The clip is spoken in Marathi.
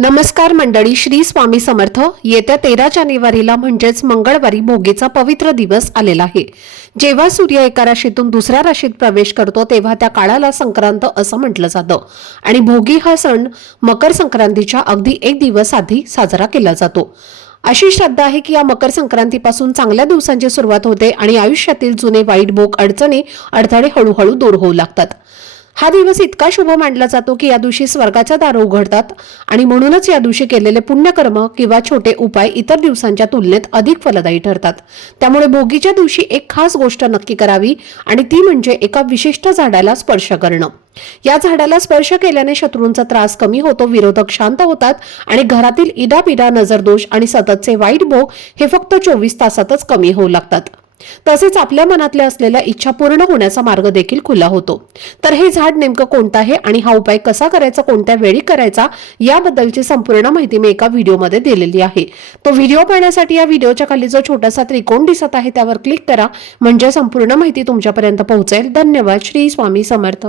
नमस्कार मंडळी, श्री स्वामी समर्थ। येत्या 13 जानेवारीला म्हणजेच मंगळवारी भोगीचा पवित्र दिवस आलेला आहे। जेव्हा सूर्य एका राशीतून दुसऱ्या राशीत प्रवेश करतो तेव्हा त्या काळाला संक्रांत असं म्हटलं जातं आणि भोगी हा सण मकर संक्रांतीच्या अगदी एक दिवस आधी साजरा केला जातो। अशी श्रद्धा आहे की या मकर संक्रांतीपासून चांगल्या दिवसांची सुरुवात होते आणि आयुष्यातील जुने वाईट भोग, अडचणी, अडथळे हळूहळू दूर होऊ लागतात। हा दिवस इतका शुभ मानला जातो की या दिवशी स्वर्गाच्या दारं उघडतात आणि म्हणूनच या दिवशी केलेले पुण्यकर्म किंवा छोटे उपाय इतर दिवसांच्या तुलनेत अधिक फलदायी ठरतात। त्यामुळे भोगीच्या दिवशी एक खास गोष्ट नक्की करावी आणि ती म्हणजे एका विशिष्ट झाडाला स्पर्श करणं। या झाडाला स्पर्श केल्याने शत्रूंचा त्रास कमी होतो, विरोधक शांत होतात आणि घरातील इडापिडा, नजरदोष आणि सततचे वाईट भोग हे फक्त 24 तासातच कमी होऊ लागतात। तसेच आपल्या मनातल्या असलेल्या इच्छा पूर्ण होण्याचा मार्ग देखील खुला होतो। तर हे झाड नेमकं कोणतं आहे आणि हा उपाय कसा करायचा, कोणत्या वेळी करायचा याबद्दलची संपूर्ण माहिती मी एका व्हिडिओमध्ये दिलेली आहे। तो व्हिडिओ पाहण्यासाठी या व्हिडिओच्या खाली जो छोटासा त्रिकोण दिसत आहे त्यावर क्लिक करा, म्हणजे संपूर्ण माहिती तुमच्यापर्यंत पोहोचेल। धन्यवाद। श्री स्वामी समर्थ।